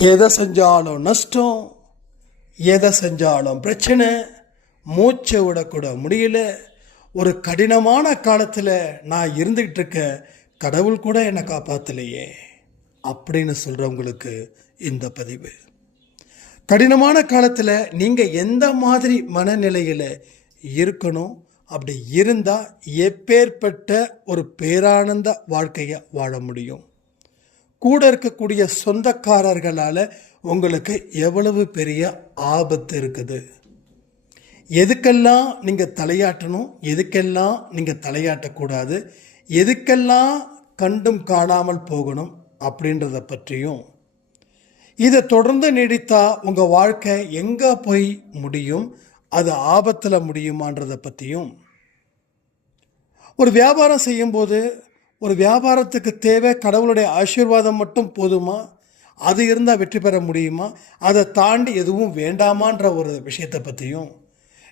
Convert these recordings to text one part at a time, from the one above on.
எதை செஞ்சாலும் நஷ்டம் எதை செஞ்சாலும் பிரச்சனை மூச்சை விடக்கூட முடியல. ஒரு கடினமான காலத்தில் நான் இருந்துக்கிட்டு இருக்க கடவுள் கூட என்னை காப்பாற்றலையே அப்படின்னு சொல்கிறவங்களுக்கு இந்த பதிவு. கடினமான காலத்தில் நீங்கள் எந்த மாதிரி மனநிலையில் இருக்கணும்? அப்படி இருந்தால் எப்பேற்பட்ட ஒரு பேரானந்த வாழ்க்கையை வாழ முடியும்? கூட இருக்கக்கூடிய சொந்தக்காரர்களால் உங்களுக்கு எவ்வளவு பெரிய ஆபத்து இருக்குது? எதுக்கெல்லாம் நீங்கள் தலையாட்டணும்? எதுக்கெல்லாம் நீங்கள் தலையாட்டக்கூடாது? எதுக்கெல்லாம் கண்டும் காணாமல் போகணும் அப்படின்றத பற்றியும். இதை தொடர்ந்து நீடித்தா உங்கள் வாழ்க்கை எங்கே போய் முடியும்? அது ஆபத்தில் முடியுமான்றதை பற்றியும் ஒரு வியாபாரம் செய்யும்போது ஒரு வியாபாரத்துக்கு தேவை கடவுளுடைய ஆசீர்வாதம் மட்டும் போதுமா? அது இருந்தால் வெற்றி பெற முடியுமா? அதை தாண்டி எதுவும் வேண்டாமான்ற ஒரு விஷயத்தை பற்றியும்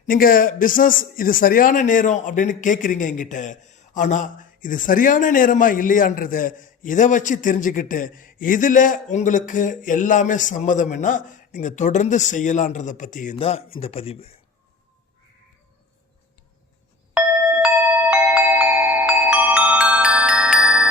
நீங்கள் பிஸ்னஸ் இது சரியான நேரம் அப்படின்னு கேட்குறீங்க என்கிட்ட. ஆனால் இது சரியான நேரமாக இல்லையான்றத இதை வச்சு தெரிஞ்சுக்கிட்டு இதில் உங்களுக்கு எல்லாமே சம்மதம்னா நீங்கள் தொடர்ந்து செய்யலான்றதை பற்றியும் தான் இந்த பதிவு.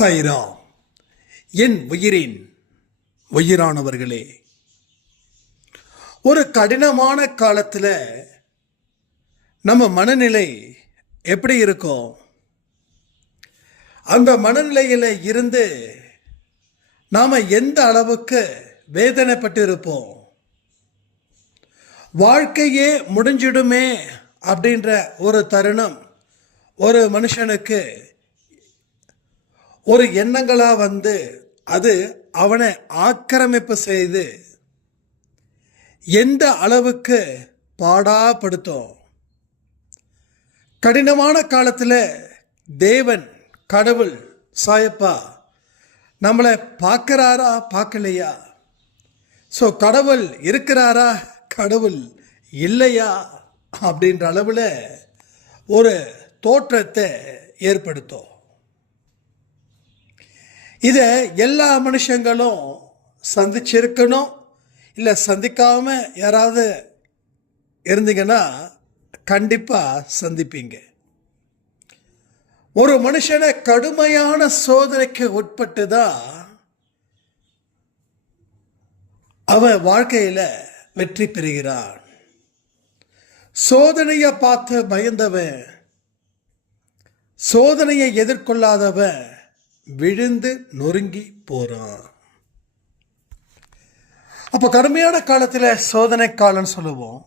சைரா என் உயிரின் உயிரானவர்களே ஒரு கடினமான காலத்தில் நம்ம மனநிலை எப்படி இருக்கும்? அந்த மனநிலையில் இருந்து நாம் எந்த அளவுக்கு வேதனைப்பட்டு இருப்போம் வாழ்க்கையே முடிஞ்சிடுமே அப்படின்ற ஒரு தருணம் ஒரு மனுஷனுக்கு ஒரு எண்ணங்களாக வந்து அது அவனை ஆக்கிரமிப்பு செய்து எந்த அளவுக்கு பாடாப்படுத்தும். கடினமான காலத்தில் தேவன் கடவுள் சாயப்பா நம்மளை பார்க்குறாரா பார்க்கலையா? ஸோ கடவுள் இருக்கிறாரா கடவுள் இல்லையா? அப்படின்ற அளவில் ஒரு தோற்றத்தை ஏற்படுத்தும். இதை எல்லா மனுஷங்களும் சந்திச்சிருக்கணும். இல்லை சந்திக்காம யாராவது இருந்தீங்கன்னா கண்டிப்பாக சந்திப்பீங்க. ஒரு மனுஷனை கடுமையான சோதனைக்கு உட்பட்டு தான் அவன் வாழ்க்கையில் வெற்றி பெறுகிறான். சோதனையை பார்த்து பயந்தவன் சோதனையை எதிர்கொள்ளாதவன் விழுந்து நொறுங்கி போகிறான் அப்போ கடுமையான காலத்தில் சோதனை காலம்னு சொல்லுவோம்.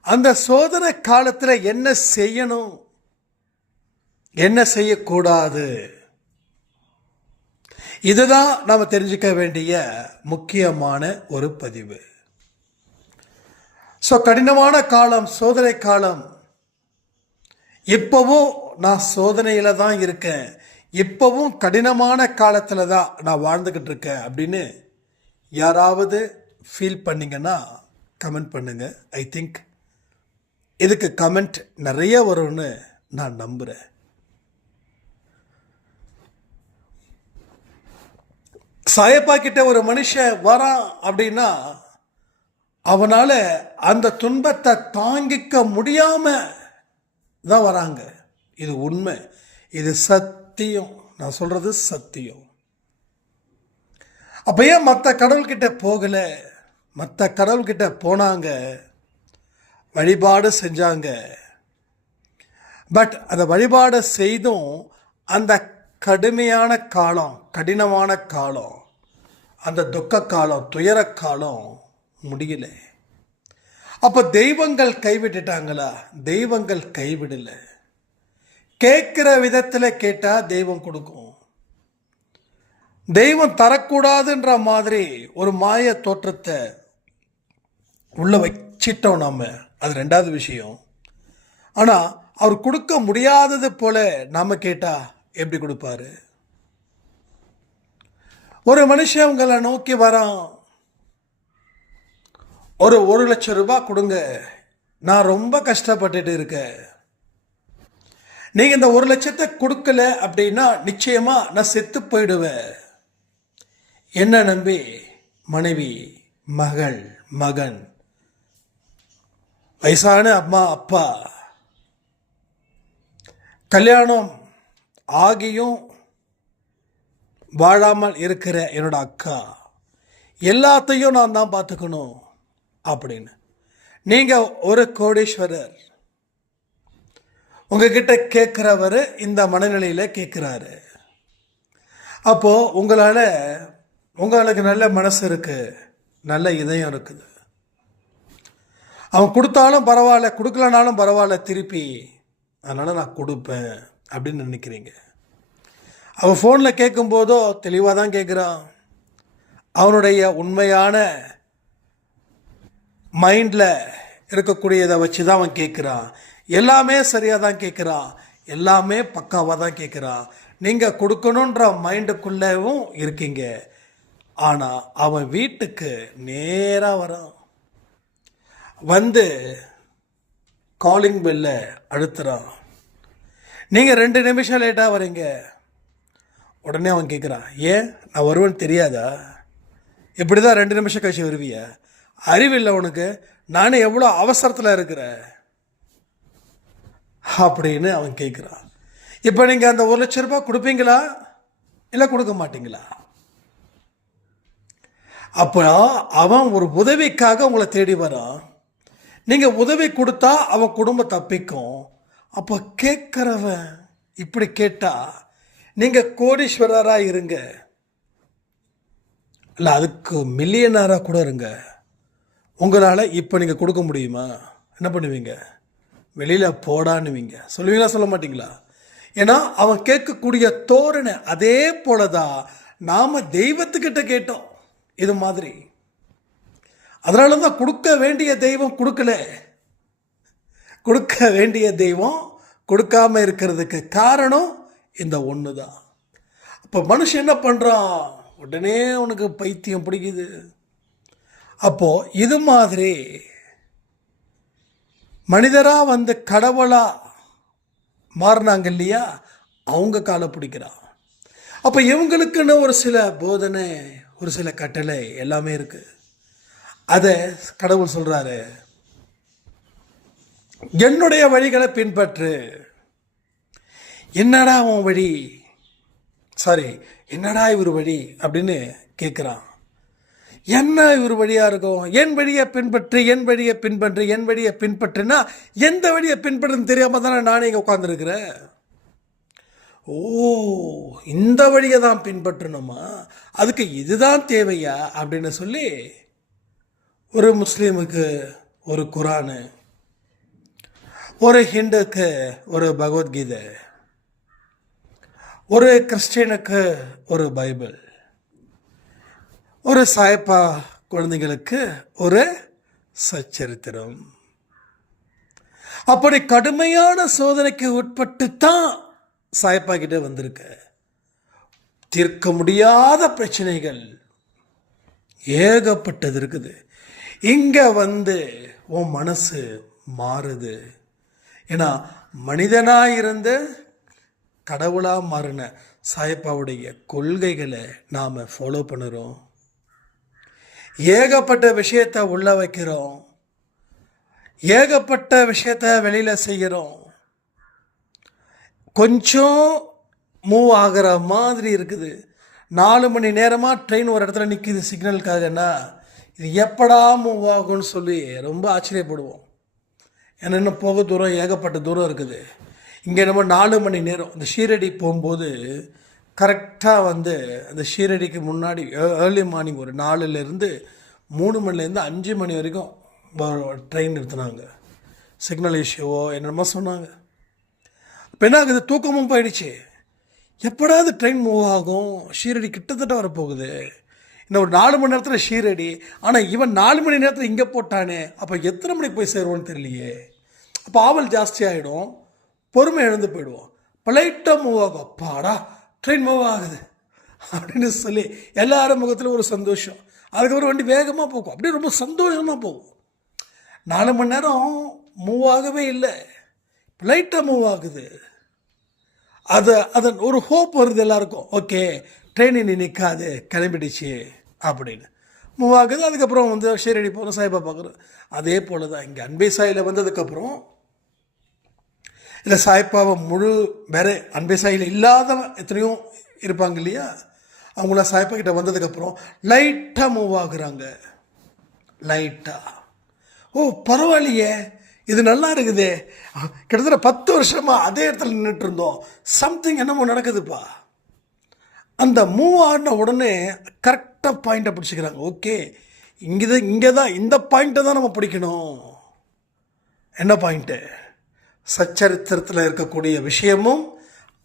அந்த சோதனை காலத்தில் என்ன செய்யணும்? என்ன செய்யக்கூடாது? இதுதான் நாம் தெரிஞ்சுக்க வேண்டிய முக்கியமான ஒரு பதிவு. ஸோ கடினமான காலம் சோதனை காலம் இப்போவும் நான் சோதனையில் தான் இருக்கேன். இப்போவும் கடினமான காலத்தில் தான் நான் வாழ்ந்துக்கிட்டு இருக்கேன் அப்படின்னு யாராவது ஃபீல் பண்ணீங்கன்னா கமெண்ட் பண்ணுங்கள் ஐ திங்க் இதுக்கு கமெண்ட் நிறைய வரும்னு நான் நம்புகிறேன் சாயப்பா கிட்ட ஒரு மனுஷன் வரான் அப்படின்னா அவனால் அந்த துன்பத்தை தாங்கிக்க முடியாமல் தான் வராங்க. இது உண்மை. இது சத் சத்தியம். நான் சொல்றது சத்தியம். அப்போ ஏன் மற்ற கடவுள்கிட்ட போகல? மற்ற கடவுள்கிட்ட போனாங்க. வழிபாடு செஞ்சாங்க. பட் அந்த வழிபாடு செய்தும் அந்த கடுமையான காலம் கடினமான காலம் அந்த துக்க காலம் துயர காலம் முடியல. அப்போ தெய்வங்கள் கைவிட்டுட்டாங்களா? தெய்வங்கள் கைவிடலை. கேட்குற விதத்தில் கேட்டால் தெய்வம் கொடுக்கும். தெய்வம் தரக்கூடாதுன்ற மாதிரி ஒரு மாய தோற்றத்தை உள்ள வச்சிட்டோம் நம்ம அது ரெண்டாவது விஷயம். ஆனால் அவர் கொடுக்க முடியாதது போல நாம கேட்டால் எப்படி கொடுப்பாரு? ஒரு மனுஷன் உங்களை நோக்கி வரான். ஒரு ஒரு லட்சம் ரூபாய் கொடுங்க. நான் ரொம்ப கஷ்டப்பட்டுட்டு இருக்கேன். நீங்க இந்த ஒரு லட்சத்தை கொடுக்கல அப்படின்னா நிச்சயமா நான் செத்து போயிடுவேன். என்ன நம்பி? மனைவி மகள் மகன் வயசான அம்மா அப்பா கல்யாணம் ஆகியும் வாழாமல் இருக்கிற என்னோட அக்கா எல்லாத்தையும் நான் தான் பார்த்துக்கணும் அப்படின்னு. நீங்கள் ஒரு கோடீஸ்வரர் உங்ககிட்ட கேட்குறவர் இந்த மனநிலையில் கேட்குறாரு. அப்போது உங்களால் உங்களுக்கு நல்ல மனசு இருக்குது நல்ல இதயம் இருக்குது. அவன் கொடுத்தாலும் பரவாயில்ல கொடுக்கலனாலும் பரவாயில்ல திருப்பி அதனால் நான் கொடுப்பேன் அப்படின்னு நினைக்கிறீங்க. அவன் ஃபோனில் கேட்கும்போதோ தெளிவாக தான் கேட்குறான். அவனுடைய உண்மையான மைண்டில் இருக்கக்கூடியதை வச்சு தான் அவன் கேட்குறான். எல்லாமே சரியாக தான் கேட்குறான் எல்லாமே பக்காவாக தான் கேட்குறான் நீங்கள் கொடுக்கணுன்ற மைண்டுக்குள்ளேவும் இருக்கீங்க. ஆனால் அவன் வீட்டுக்கு நேராக வரான். வந்து காலிங் பெல்ல அழுத்துறான். நீங்கள் ரெண்டு நிமிஷம் லேட்டாக வரீங்க. உடனே அவன் கேட்குறான் ஏன்? நான் வருவேன்னு தெரியாதா? இப்படி தான் ரெண்டு நிமிஷம் கழிச்சு வருவியா? அறிவில்லை உனக்கு. நானும் எவ்வளோ அவசரத்தில் இருக்கிறேன். அப்படின்னு அவன் கேட்குறான் இப்போ நீங்கள் அந்த ஒரு லட்ச ரூபாய் கொடுப்பீங்களா? இல்லை கொடுக்க மாட்டீங்களா? அப்போ அவன் ஒரு உதவிக்காக உங்களை தேடி வரான். நீங்கள் உதவி கொடுத்தா அவன் குடும்பம் தப்பிக்கும். அப்போ கேட்குறவன் இப்படி கேட்டா நீங்கள் கோடீஸ்வரராக இருங்க. இல்லை அதுக்கு மில்லியனராக கூட இருங்க. உங்களால் இப்போ நீங்கள் கொடுக்க முடியுமா? என்ன பண்ணுவீங்க? வெளியில் போடான்னுவீங்க சொல்லுவீங்களா சொல்ல மாட்டீங்களா? ஏன்னா அவன் கேட்கக்கூடிய தோரணை அதே போல தான் நாம் தெய்வத்துக்கிட்ட கேட்டோம். இது மாதிரி. அதனால தான் கொடுக்க வேண்டிய தெய்வம் கொடுக்கல. கொடுக்க வேண்டிய தெய்வம் கொடுக்காம இருக்கிறதுக்கு காரணம் இந்த ஒன்று தான் அப்போ மனுஷன் என்ன பண்ணுறான் உடனே உனக்கு பைத்தியம் பிடிக்குது. அப்போது இது மாதிரி மனிதராக வந்து கடவுளாக மாறினாங்க இல்லையா? அவங்க காலை பிடிக்கிறான். அப்போ இவங்களுக்குன்னு ஒரு சில போதனை ஒரு சில கட்டளை எல்லாமே இருக்குது அதை கடவுள் சொல்கிறாரு என்னுடைய வழிகளை பின்பற்று. என்னடா உன் வழி? சாரி என்னடா இவர் வழி? அப்படின்னு கேட்குறான் என்ன இவர் வழியாக இருக்கும்? என் வழியை பின்பற்று என் வழியை பின்பற்று என் வழியை பின்பற்றுனா எந்த வழியை பின்பற்றுன்னு தெரியாமல் தானே நானே இங்கே உட்காந்துருக்கிறேன் ஓ இந்த வழியை தான் பின்பற்றணுமா? அதுக்கு இதுதான் தேவையா? அப்படின்னு சொல்லி ஒரு முஸ்லீமுக்கு ஒரு குரானு ஒரு ஹிந்துக்கு ஒரு பகவத்கீதை ஒரு கிறிஸ்டியனுக்கு ஒரு பைபிள். ஒரு சாயப்பா குழந்தைங்களுக்கு ஒரு சச்சரித்திரம். அப்படி கடுமையான சோதனைக்கு உட்பட்டு தான் சாயப்பா கிட்ட வந்திருக்க. தீர்க்க முடியாத பிரச்சனைகள் ஏகப்பட்டது இருக்குது இங்கே வந்து உன் மனசு மாறுது. ஏன்னா மனிதனாக இருந்து கடவுளாக மாறின சாயப்பாவுடைய கொள்கைகளை நாம் ஃபாலோ பண்ணுறோம். ஏகப்பட்ட விஷயத்தை உள்ள வைக்கிறோம். ஏகப்பட்ட விஷயத்த வெளியில் செய்கிறோம். கொஞ்சம் மூவ் ஆகிற மாதிரி இருக்குது. நாலு மணி நேரமாக ட்ரெயின் ஒரு இடத்துல நிற்கிது சிக்னலுக்காகன்னா இது எப்படா மூவ் ஆகும்னு சொல்லி ரொம்ப ஆச்சரியப்படுவோம். ஏன்னா இன்னும் போக தூரம் ஏகப்பட்ட தூரம் இருக்குது. இங்கே நம்ம நாலு மணி நேரம். இந்த ஷீரடி போகும்போது கரெக்டாக வந்து அந்த ஷீரடிக்கு முன்னாடி ஏர்லி மார்னிங் ஒரு நாலுலேருந்து மூணு மணிலேருந்து அஞ்சு மணி வரைக்கும் ட்ரெயின் நிறுத்தினாங்க. சிக்னல் இஷ்யூவோ என்னென்னமோ சொன்னாங்க. இப்போ என்ன ஆகுது? தூக்கமும் போயிடுச்சு. எப்படா அது ட்ரெயின் மூவ் ஆகும்? ஷீரடி கிட்டத்தட்ட வரப்போகுது. இன்னும் ஒரு நாலு மணி நேரத்தில் ஷீரடி. ஆனால் இவன் நாலு மணி நேரத்தில் இங்கே போட்டானே அப்போ எத்தனை மணிக்கு போய் சேருவோன்னு தெரியலையே. அப்போ ஆவல் ஜாஸ்தி ஆகிடும் பொறுமை எழுந்து போயிடுவோம். லைட்டாக மூவ் ஆகும். அப்பாடா ட்ரெயின் மூவ் ஆகுது. அப்படின்னு சொல்லி எல்லாரும் முகத்தில் ஒரு சந்தோஷம். அதுக்கப்புறம் வண்டி வேகமாக போகும். அப்படியே ரொம்ப சந்தோஷமாக போகும். நாலு மணி நேரம் மூவ் ஆகவே இல்லை. லைட்டாக மூவ் ஆகுது. அதை அதன் ஒரு ஹோப் வருது எல்லாருக்கும். ஓகே ட்ரெயின் இனி நிற்காது கிளம்பிடுச்சு. அப்படின்னு. மூவ் ஆகுது. அதுக்கப்புறம் வந்து ஷேரடி போகிறோம் சாய்பா பார்க்குறோம் அதே போல் தான் இங்கே அன்பே சாயில் வந்ததுக்கப்புறம் இல்லை சாய்ப்பாவை முழு வேற அன்பே சாயில் இல்லாத எத்தனையோ இருப்பாங்க இல்லையா? அவங்களாம் சாய்ப்பா கிட்ட வந்ததுக்கப்புறம் லைட்டாக மூவ் ஆகுறாங்க. லைட்டாக ஓ பரவாயில்லையே. இது நல்லா இருக்குதே. கிட்டத்தட்ட பத்து வருஷமாக அதே இடத்துல நின்றுட்டு இருந்தோம். சம்திங் என்னமோ நடக்குதுப்பா. அந்த மூவ் ஆடின உடனே கரெக்டாக பாயிண்ட்டை பிடிச்சிக்கிறாங்க. ஓகே இங்கே இங்கே தான் இந்த பாயிண்ட்டை தான் நம்ம பிடிக்கணும். என்ன பாயிண்ட்டு சச்சரித்திரத்தில் இருக்கக்கூடிய விஷயமும்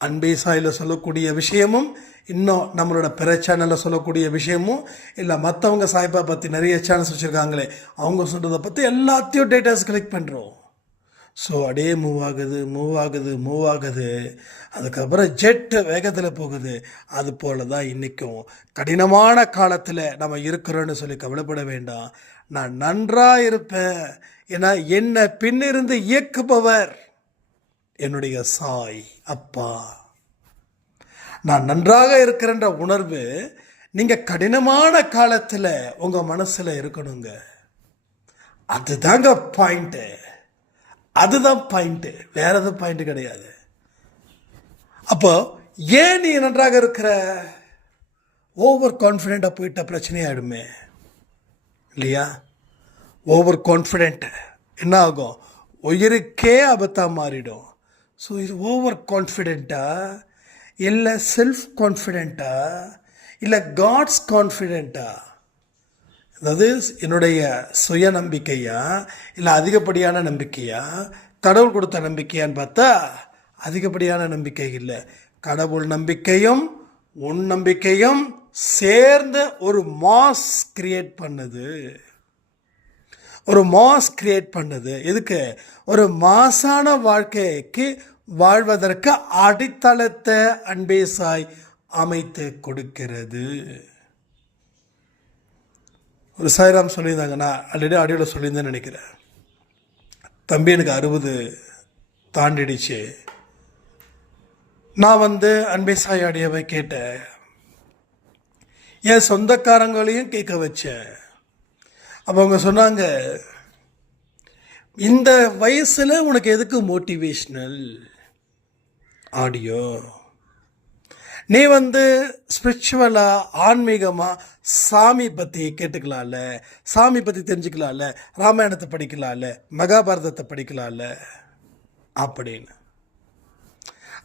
அன்பே சாயில் சொல்லக்கூடிய விஷயமும் இன்னும் நம்மளோட பிற சேனலில் சொல்லக்கூடிய விஷயமும் இல்லை மற்றவங்க சாய்பா பற்றி நிறைய சேனல்ஸ் வச்சுருக்காங்களே அவங்க சொல்கிறத பற்றி எல்லாத்தையும் டேட்டாஸ் கலெக்ட் பண்ணுறோம் ஸோ அப்படியே மூவ் ஆகுது மூவ் ஆகுது மூவ் ஆகுது. அதுக்கப்புறம் ஜெட்டு வேகத்தில் போகுது. அது போல தான் இன்றைக்கும் கடினமான காலத்தில் நம்ம இருக்கிறோன்னு சொல்லி கவலைப்பட வேண்டாம். நான் நன்றாக இருப்பேன் ஏன்னா என்னை பின்னிருந்து இயக்குபவர் என்னுடைய சாய் அப்பா. நான் நன்றாக இருக்கிறன்ற உணர்வு நீங்கள் கடினமான காலத்தில் உங்கள் மனசில் இருக்கணுங்க. அதுதாங்க பாயிண்ட்டு அதுதான் பாயிண்ட்டு வேற எதுவும் பாயிண்ட் கிடையாது. அப்போ ஏன் நீ நன்றாக இருக்கிற? ஓவர் கான்ஃபிடெண்ட்டாக போயிட்ட பிரச்சனையாயிடுமே இல்லையா? ஓவர் கான்ஃபிடென்ட் என்ன ஆகும்? உயிருக்கே ஆபத்தாக மாறிடும். ஸோ இது ஓவர் கான்ஃபிடெண்ட்டா இல்லை செல்ஃப் கான்ஃபிடெண்ட்டா இல்லை காட்ஸ் கான்ஃபிடெண்ட்டா அதாவது என்னுடைய சுய நம்பிக்கையா இல்லை அதிகப்படியான நம்பிக்கையா? கடவுள் கொடுத்த நம்பிக்கையான்னு பார்த்தா அதிகப்படியான நம்பிக்கை இல்லை. கடவுள் நம்பிக்கையும் உன் நம்பிக்கையும் சேர்ந்து ஒரு மாஸ் கிரியேட் பண்ணுது. ஒரு மாஸ் கிரியேட் பண்ணுது. எதுக்கு? ஒரு மாசான வாழ்க்கைக்கு வாழ்வதற்கு அடித்தளத்தை அன்பே சாய் அமைத்து கொடுக்கிறது. ஒரு சாய்ராம் சொல்லியிருந்தாங்க நான் ஆல்ரெடி ஆடியோவில் சொல்லியிருந்தேன்னு நினைக்கிறேன். தம்பி எனக்கு அறுபது தாண்டிடுச்சு. நான் வந்து அன்பே சாய் கேட்டேன். என் சொந்தக்காரங்களையும் கேட்க வச்சேன். அப்போ அவங்க சொன்னாங்க இந்த வயசில் உனக்கு எதுக்கு மோட்டிவேஷ்னல் ஆடியோ நீ வந்து ஸ்பிரிச்சுவலாக ஆன்மீகமாக சாமி பற்றி கேட்டுக்கலாம்ல சாமி பற்றி தெரிஞ்சுக்கலாம்ல ராமாயணத்தை படிக்கலாம்ல மகாபாரதத்தை படிக்கலாம்ல அப்படின்னு.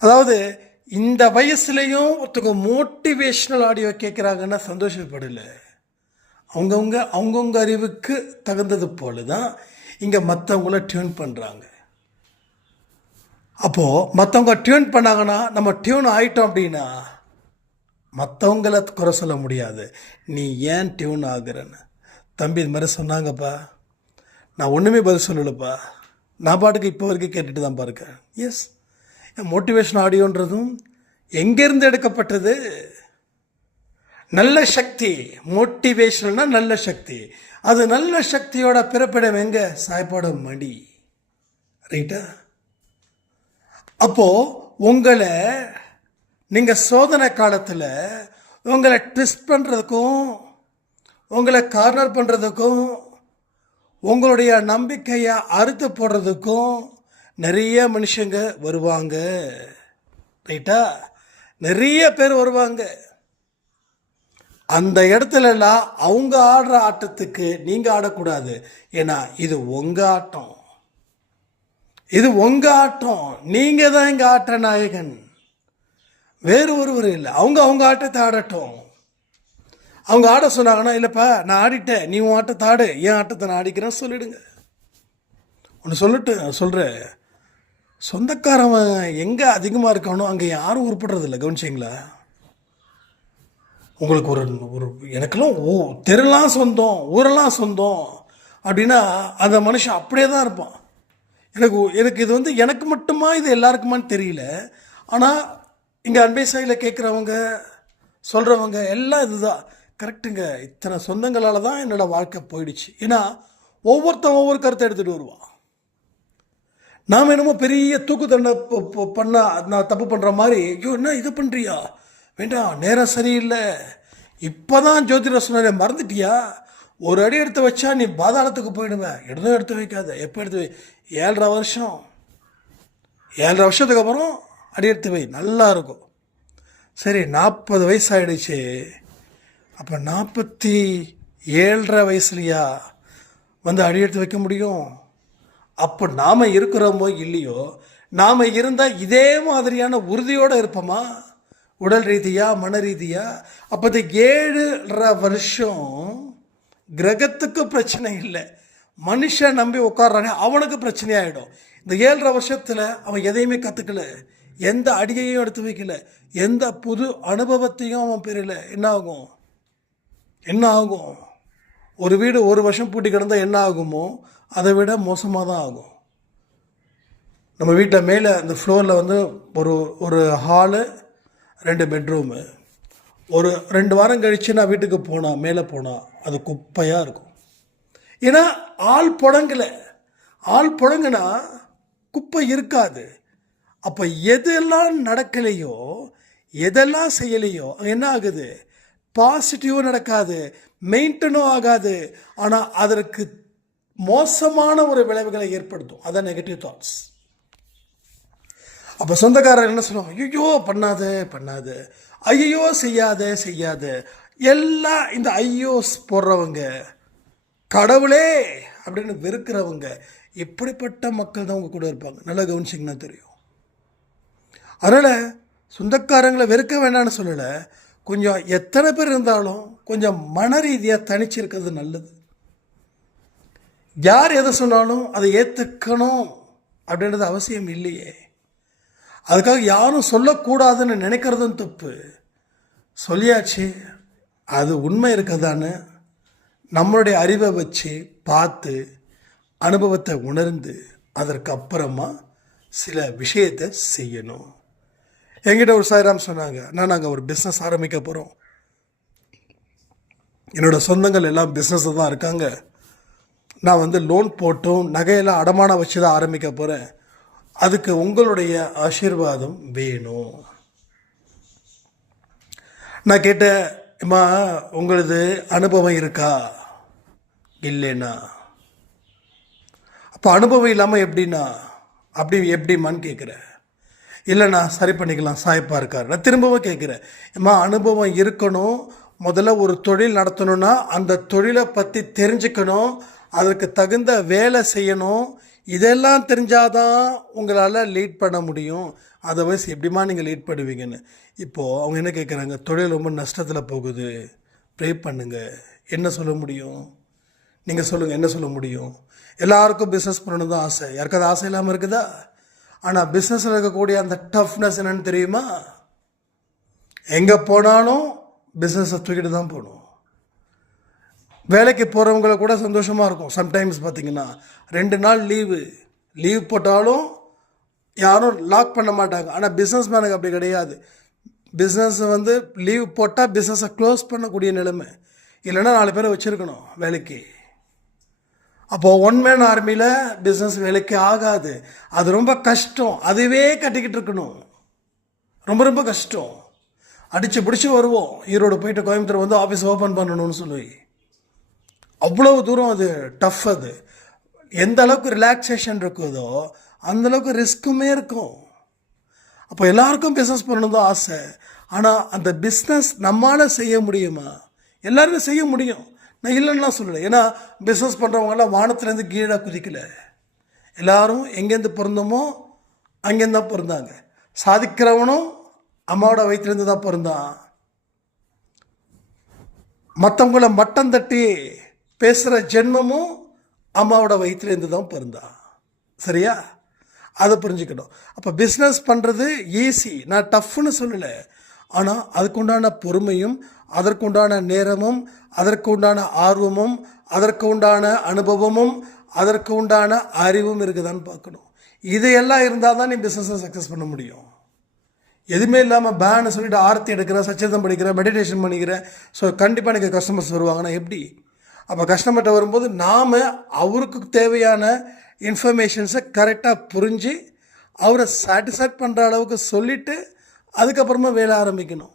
அதாவது இந்த வயசுலேயும் ஒருத்தவங்க மோட்டிவேஷ்னல் ஆடியோ கேட்குறாங்கன்னா சந்தோஷப்படலை. அவங்கவுங்க அவங்கவுங்க அறிவுக்கு தகுந்தது போல தான் இங்கே மற்றவங்கள டியூன் பண்ணுறாங்க அப்போது மற்றவங்க டியூன் பண்ணாங்கன்னா நம்ம டியூன் ஆகிட்டோம் அப்படின்னா மற்றவங்கள குறை சொல்ல முடியாது. நீ ஏன் டியூன் ஆகுறன்னு. தம்பி இது மாதிரி சொன்னாங்கப்பா. நான் ஒன்றுமே பதில் சொல்லலப்பா. நான் பாட்டுக்கு இப்போ வரைக்கும் கேட்டுட்டு தான் இருக்கேன். எஸ் மோட்டிவேஷன் ஆடியோன்றதும் எங்கேருந்து எடுக்கப்பட்டது? நல்ல சக்தி. மோட்டிவேஷனல்னா நல்ல சக்தி. அது நல்ல சக்தியோட பிறப்பிடம் எங்க? சாய்ப்பாட மடி. ரைட்டா அப்போ உங்களை நீங்கள் சோதனை காலத்தில் உங்களை ட்விஸ்ட் பண்ணுறதுக்கும் உங்களை கார்னர் பண்ணுறதுக்கும் உங்களுடைய நம்பிக்கையை அறுத்து போடுறதுக்கும் நிறைய மனுஷங்க வருவாங்க. ரைட்டா நிறைய பேர் வருவாங்க. அந்த இடத்துலலாம் அவங்க ஆடுற ஆட்டத்துக்கு நீங்கள் ஆடக்கூடாது. ஏன்னா இது உங்கள் ஆட்டம். இது உங்கள் ஆட்டம். நீங்கள் தான் எங்கள் ஆட்ட நாயகன். வேறு ஒருவர் இல்லை. அவங்க அவங்க ஆட்டத்தை ஆடட்டும். அவங்க ஆட சொன்னாங்கன்னா இல்லைப்பா நான் ஆடிட்டேன். நீ உன் ஆட்டத்தை ஆடு. என் ஆட்டத்தை நான் ஆடிக்கிறேன்னு சொல்லிடுங்க. ஒன்று சொல்லட்டு சொல்கிறேன் சொந்தக்காரவன் எங்கே அதிகமாக இருக்கானோ அங்கே யாரும் உருப்படுறதில்ல. கவனிச்சிங்களா? உங்களுக்கு ஒரு ஒரு எனக்கெல்லாம் ஊ தெருலாம் சொந்தம் ஊரெல்லாம் சொந்தம் அப்படின்னா அந்த மனுஷன் அப்படியே தான் இருப்பான். எனக்கு எனக்கு இது வந்து எனக்கு மட்டுமா இது எல்லாருக்குமான்னு தெரியல. ஆனால் இங்கே அன்பே சாயில் கேட்குறவங்க சொல்கிறவங்க எல்லாம் இதுதான். கரெக்டுங்க இத்தனை சொந்தங்களால் தான் என்னோடய வாழ்க்கை போயிடுச்சு. ஏன்னா ஒவ்வொருத்தன் ஒவ்வொரு கருத்தை எடுத்துகிட்டு வருவான். நாம் என்னமோ பெரிய தூக்கு தண்டனை பண்ண நான் தப்பு பண்ணுற மாதிரி ஐயோ என்ன இது பண்ணுறியா வேண்டாம் நேரம் சரியில்லை. இப்போ தான் ஜோதிடர் சொன்னாரே மறந்துட்டியா? ஒரு அடி எடுத்து வச்சா நீ பாதாளத்துக்கு போயிடுவேன் எடுத்தும் எடுத்து வைக்காத. எப்போ எடுத்து வை? ஏழரை வருஷம். ஏழரை வருஷத்துக்கு அப்புறம் அடி எடுத்து வை. நல்லா இருக்கும். சரி நாற்பது வயசு ஆயிடுச்சு அப்போ நாற்பத்தி ஏழரை வயசுலையா வந்து அடி எடுத்து வைக்க முடியும்? அப்போ நாம் இருக்கிறோமோ இல்லையோ நாம் இருந்தால் இதே மாதிரியான உறுதியோடு இருப்போமா? உடல் ரீதியாக மன ரீதியாக அப்போது ஏழுரை வருஷம் கிரகத்துக்கு பிரச்சனை இல்லை. மனுஷன் நம்பி உட்கார்றானே அவனுக்கு பிரச்சனையாயிடும் இந்த ஏழரை வருஷத்தில் அவன் எதையுமே கற்றுக்கல எந்த அடியையும் எடுத்து வைக்கல. எந்த புது அனுபவத்தையும் அவன் பெறல. என்ன ஆகும்? என்ன ஆகும்? ஒரு வீடு ஒரு வருஷம் பூட்டி கிடந்தால் என்ன ஆகுமோ அதை விட மோசமாக தான் ஆகும். நம்ம வீட்டில் மேலே அந்த ஃப்ளோரில் வந்து ஒரு ஒரு ஹாலு ரெண்டு பெட்ரூமு ஒரு ரெண்டு வாரம் கழித்து நான் வீட்டுக்கு போனால் மேலே போனால் அது குப்பையாக இருக்கும். ஏன்னா ஆள் புடங்கலை. ஆள் புடங்குனா குப்பை இருக்காது. அப்போ எதெல்லாம் நடக்கலையோ எதெல்லாம் செய்யலையோ என்ன ஆகுது? பாசிட்டிவும் நடக்காது மெயின்டனும் ஆகாது. ஆனால் அதற்கு மோசமான ஒரு விளைவுகளை ஏற்படுத்தும். அதான் நெகட்டிவ் தாட்ஸ் அப்போ சொந்தக்காரர் என்ன சொல்லுவாங்க? ஐயோ பண்ணாத பண்ணாத. ஐயோ செய்யாத செய்யாத. எல்லாம் இந்த ஐயோஸ் போடுறவங்க கடவுளே! அப்படின்னு வெறுக்கிறவங்க இப்படிப்பட்ட மக்கள் தான் உங்கள் கூட இருப்பாங்க. நல்லா கவனிச்சிங்கன்னா தெரியும். அதனால் சொந்தக்காரங்களை வெறுக்க வேண்டாம்னு சொல்லலை. கொஞ்சம் எத்தனை பேர் இருந்தாலும் கொஞ்சம் மன ரீதியாக தனிச்சு இருக்கிறது நல்லது. யார் எதை சொன்னாலும் அதை ஏற்றுக்கணும் அப்படின்றது அவசியம் இல்லையே. அதுக்காக யாரும் சொல்லக்கூடாதுன்னு நினைக்கிறதும் தப்பு. சொல்லியாச்சு. அது உண்மை இருக்கதான்னு நம்மளுடைய அறிவை வச்சு பார்த்து அனுபவத்தை உணர்ந்து அதற்கு அப்புறமா சில விஷயத்தை செய்யணும். என்கிட்ட ஒரு சாய்ராம் சொன்னாங்க நான் நாங்கள் ஒரு பிஸ்னஸ் ஆரம்பிக்க போகிறோம் என்னோடய சொந்தங்கள் எல்லாம் பிஸ்னஸில் தான் இருக்காங்க. நான் வந்து லோன் போட்டும் நகையெல்லாம் அடமானம் வச்சு தான் ஆரம்பிக்க போகிறேன் அதுக்கு உங்களுடைய ஆசீர்வாதம் வேணும். நான் கேட்டேன் அம்மா உங்களது அனுபவம் இருக்கா? இல்லைண்ணா. அப்போ அனுபவம் இல்லாமல் எப்படின்னா அப்படி எப்படிம்மான்னு கேட்குறேன். இல்லைண்ணா சரி பண்ணிக்கலாம் சாய்ப்பா இருக்கார். நான் திரும்பவும் கேட்குறேன். அம்மா அனுபவம் இருக்கணும். முதல்ல ஒரு தொழில் நடத்தணும்னா அந்த தொழிலை பற்றி தெரிஞ்சுக்கணும். அதற்கு தகுந்த வேலை செய்யணும். இதெல்லாம் தெரிஞ்சாதான் உங்களால் லீட் பண்ண முடியும். அதர்வைஸ் எப்படிமா நீங்கள் லீட் பண்ணுவீங்கன்னு? இப்போது அவங்க என்ன கேட்குறாங்க தொழில் ரொம்ப நஷ்டத்தில் போகுது. ப்ரே பண்ணுங்க. என்ன சொல்ல முடியும்? நீங்கள் சொல்லுங்கள் என்ன சொல்ல முடியும்? எல்லாருக்கும் பிஸ்னஸ் பண்ணணும் தான் ஆசை. யாருக்காவது ஆசை இல்லாமல் இருக்குதா? ஆனால் பிஸ்னஸில் இருக்கக்கூடிய அந்த டஃப்னஸ் என்னன்னு தெரியுமா? எங்கே போனாலும் பிஸ்னஸை தூக்கிட்டு தான் போகணும். வேலைக்கு போகிறவங்கள கூட சந்தோஷமாக இருக்கும். சம்டைம்ஸ் பார்த்தீங்கன்னா ரெண்டு நாள் லீவு லீவ் போட்டாலும் யாரும் லாக் பண்ண மாட்டாங்க. ஆனால் பிஸ்னஸ் மேனுக்கு அப்படி கிடையாது. பிஸ்னஸ் வந்து லீவ் போட்டால் பிஸ்னஸை க்ளோஸ் பண்ணக்கூடிய நிலைமை. இல்லைன்னா நாலு பேரை வச்சுருக்கணும் வேலைக்கு. அப்போது ஒன் மேன் ஆர்மியில் பிஸ்னஸ் வேலைக்கு ஆகாது. அது ரொம்ப கஷ்டம். அதுவே கட்டிக்கிட்டு இருக்கணும். ரொம்ப ரொம்ப கஷ்டம். அடித்து பிடிச்சி வருவோம். ஈரோடு போயிட்டு கோயம்புத்தூர் வந்து ஆஃபீஸ் ஓப்பன் பண்ணணும்னு சொல்லி. அவ்வளவு தூரம் அது டஃப் அது. எந்த அளவுக்கு ரிலாக்ஸேஷன் இருக்குதோ அந்த அளவுக்கு ரிஸ்க்குமே இருக்கும். அப்போ எல்லாருக்கும் பிஸ்னஸ் பண்ணணும் தான் ஆசை. ஆனால் அந்த பிஸ்னஸ் நம்மளால் செய்ய முடியுமா? எல்லாருமே செய்ய முடியும். நான் இல்லைன்னுலாம் சொல்லலை. ஏன்னா பிஸ்னஸ் பண்ணுறவங்களாம் வானத்துலேருந்து கீழே குதிக்கலை. எல்லாரும் எங்கேருந்து பிறந்தோமோ அங்கேருந்து தான் பிறந்தாங்க சாதிக்கிறவனும் அம்மாவோட வயிற்றுலேருந்து தான் பிறந்தான் மற்றவங்கள மட்டம் தட்டி பேசுகிற ஜென்மமும் அம்மாவோட வயிற்றுலேருந்து தான் பிறந்தா. சரியா? அதை புரிஞ்சுக்கணும். அப்போ பிஸ்னஸ் பண்ணுறது ஈஸி நான் டஃப்னு சொல்லலை. ஆனால் அதுக்குண்டான பொறுமையும் அதற்குண்டான நேரமும் அதற்கு உண்டான ஆர்வமும் அதற்கு உண்டான அனுபவமும் அதற்கு உண்டான அறிவும் இருக்குதான்னு பார்க்கணும். இதையெல்லாம் இருந்தால் தான் நீ பிஸ்னஸை சக்ஸஸ் பண்ண முடியும். எதுவுமே இல்லாமல் பேனு சொல்லிட்டு ஆர்த்தி எடுக்கிற சச்சிதம் படிக்கிறேன் மெடிடேஷன் பண்ணிக்கிறேன் ஸோ கண்டிப்பாக எனக்கு கஸ்டமர்ஸ் வருவாங்கன்னா எப்படி? அப்போ கஸ்டமர்கிட்ட வரும்போது நாம் அவருக்கு தேவையான இன்ஃபர்மேஷன்ஸை கரெக்டாக புரிஞ்சு அவரை சாட்டிஸ்ஃபைட் பண்ணுற அளவுக்கு சொல்லிவிட்டு அதுக்கப்புறமா வேலை ஆரம்பிக்கணும்.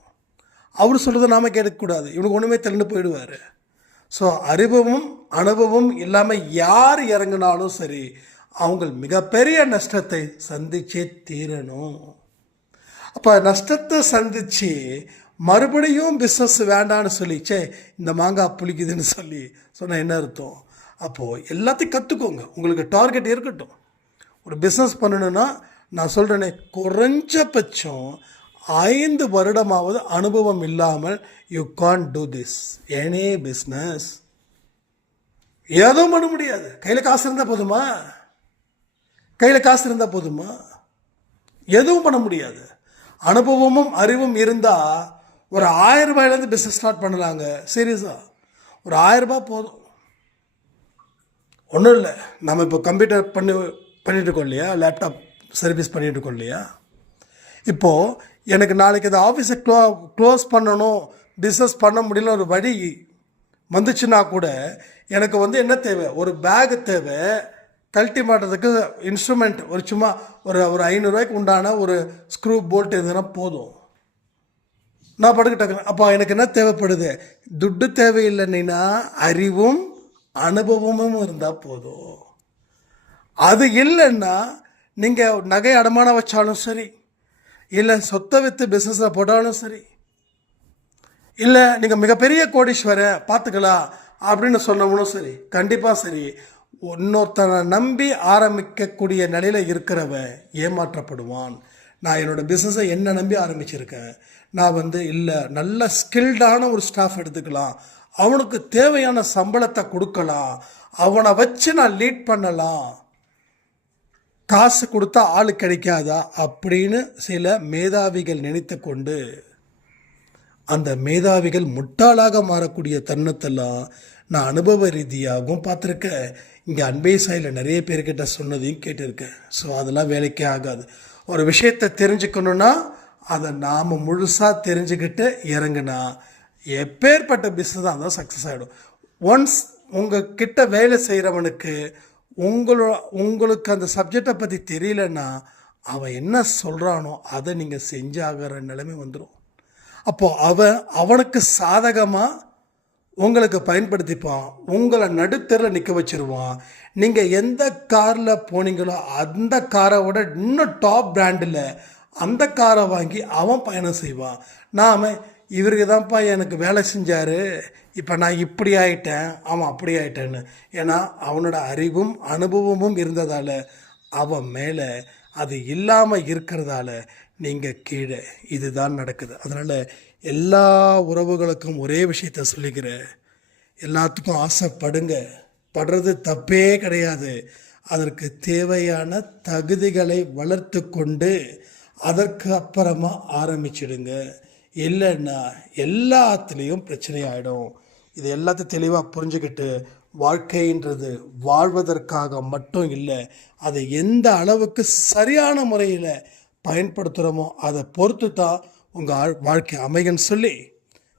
அவர் சொல்கிறத நாம் கேட்கக்கூடாது. இவனுக்கு ஒன்றுமே திரண்டு போயிடுவார். ஸோ அறிவும் அனுபவம் இல்லாமல் யார் இறங்கினாலும் சரி அவங்க மிகப்பெரிய நஷ்டத்தை சந்திச்சே தீரணும். அப்போ நஷ்டத்தை சந்தித்து மறுபடியும் பிஸ்னஸ் வேண்டான்னு சொல்லிச்சே இந்த மாங்காய் புளிக்குதுன்னு சொல்லி சொன்னால் என்ன அர்த்தம்? அப்போது எல்லாத்தையும் கற்றுக்கோங்க உங்களுக்கு டார்கெட் இருக்கட்டும். ஒரு பிஸ்னஸ் பண்ணணுன்னா நான் சொல்கிறேனே குறைஞ்சபட்சம் ஐந்து வருடமாவது அனுபவம் இல்லாமல் you can do this any business எதுவும் பண்ண முடியாது. கையில் காசு இருந்தால் போதுமா? கையில் காசு இருந்தால் போதுமா? எதுவும் பண்ண முடியாது. அனுபவமும் அறிவும் இருந்தால் ஒரு ஆயிரம் ரூபாயிலேருந்து பிஸ்னஸ் ஸ்டார்ட் பண்ணலாங்க. சீரியஸாக ஒரு ஆயிரம் ரூபாய் போதும். ஒன்றும் இல்லை. நம்ம இப்போ கம்ப்யூட்டர் பண்ணி பண்ணிட்டு இருக்கோம் இல்லையா? லேப்டாப் சர்வீஸ் பண்ணிட்டு இருக்கோம் இல்லையா? இப்போது எனக்கு நாளைக்கு இந்த ஆஃபீஸை க்ளோ க்ளோஸ் பண்ணணும் பிஸ்னஸ் பண்ண முடியல ஒரு வழி வந்துச்சுன்னா கூட எனக்கு வந்து என்ன தேவை? ஒரு பேக் தேவை. கழட்டி மாட்டுறதுக்கு இன்ஸ்ட்ருமெண்ட் ஒரு சும்மா ஒரு ஒரு ஐநூறுரூவாய்க்கு உண்டான ஒரு ஸ்க்ரூ போல்ட் இருந்ததுன்னா போதும். நான் படுக்கிட்டேன் அப்போ எனக்கு என்ன தேவைப்படுது? துட்டு தேவையில்லைன்னா அறிவும் அனுபவமும் இருந்தால் போதும். அது இல்லைன்னா நீங்கள் நகை அடமானம் வச்சாலும் சரி இல்லை சொத்தை விற்று பிஸ்னஸில் போட்டாலும் சரி இல்லை நீங்கள் மிகப்பெரிய கோடீஸ்வரன் பார்த்துக்கலாம் அப்படின்னு சொன்னவனும் சரி கண்டிப்பாக சரி இன்னொருத்தனை நம்பி ஆரம்பிக்கக்கூடிய நிலையில் இருக்கிறவன் ஏமாற்றப்படுவான். நான் என்னோடய பிஸ்னஸை என்ன நம்பி ஆரம்பிச்சிருக்கேன்? நான் வந்து இல்லை நல்ல ஸ்கில்டான ஒரு ஸ்டாஃப் எடுத்துக்கலாம். அவனுக்கு தேவையான சம்பளத்தை கொடுக்கலாம். அவனை வச்சு நான் லீட் பண்ணலாம். காசு கொடுத்தா ஆள் கிடைக்காதா? அப்படின்னு சில மேதாவிகள் நினைத்து கொண்டு அந்த மேதாவிகள் முட்டாளாக மாறக்கூடிய தருணத்தெல்லாம் நான் அனுபவ ரீதியாகவும் பார்த்துருக்கேன். இங்கே அன்பே சாயில் நிறைய பேர்கிட்ட சொன்னதையும் கேட்டிருக்கேன். ஸோ அதெல்லாம் வேலைக்கே ஆகாது. ஒரு விஷயத்தை தெரிஞ்சுக்கணுன்னா அதை நாம் முழுசாக தெரிஞ்சுக்கிட்டு இறங்குனா எப்பேற்பட்ட பிஸ்னஸ் தான் சக்ஸஸ் ஆகிடும் ஒன்ஸ் உங்கள் கிட்ட வேலை செய்கிறவனுக்கு உங்களோட உங்களுக்கு அந்த சப்ஜெக்டை பற்றி தெரியலன்னா அவன் என்ன சொல்கிறானோ அதை நீங்கள் செஞ்சாகிற நிலைமை வந்துடும் அப்போது அவன் அவனுக்கு சாதகமாக உங்களுக்கு பயன்படுத்திப்பான் உங்களை நடுத்தரில் நிற்க வச்சிருவான். நீங்கள் எந்த காரில் போனீங்களோ அந்த காரை விட இன்னும் டாப் பிராண்டில் அந்த காரை வாங்கி அவன் பயணம் செய்வான். நாம் இவருக்கு தான்ப்பா எனக்கு வேலை செஞ்சார். இப்போ நான் இப்படி ஆயிட்டேன் அவன் அப்படி ஆயிட்டேன்னு. ஏன்னா அவனோட அறிவும் அனுபவமும் இருந்ததால் அவன் மேலே அது இல்லாமல் இருக்கிறதால நீங்கள் கீழே இதுதான் நடக்குது. அதனால் எல்லா உறவுகளுக்கும் ஒரே விஷயத்த சொல்லிக்கிறேன். எல்லாத்துக்கும் ஆசைப்படுங்க. படுறது தப்பே கிடையாது. அதற்கு தேவையான தகுதிகளை வளர்த்து கொண்டு அதற்கு அப்புறமா ஆரம்பிச்சிடுங்க. இல்லைன்னா எல்லாத்துலேயும் பிரச்சனை ஆகிடும் இது எல்லாத்தையும் தெளிவாக புரிஞ்சுக்கிட்டு வாழ்க்கைன்றது வாழ்வதற்காக மட்டும் இல்லை அதை எந்த அளவுக்கு சரியான முறையில் பயன்படுத்துகிறோமோ அதை பொறுத்து தான் உங்கள் வாழ்க்கை அமைகன்னு சொல்லி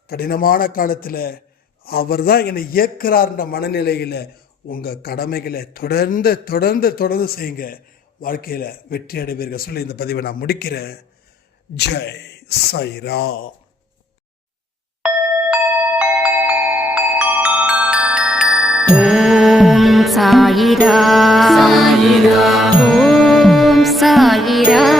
கடினமான காலத்தில் அவர் தான் என்னை இயக்குறார்ன்ற மனநிலையில் உங்கள் கடமைகளை தொடர்ந்து தொடர்ந்து தொடர்ந்து செய்யுங்க. வாழ்க்கையில் வெற்றி அடைவீர்கள் சொல்லி இந்த பதிவை நான் முடிக்கிறேன். ஜெய் சைரா. ஓம் சாயிரா. சாயிரா. ஓம் சாயிரா.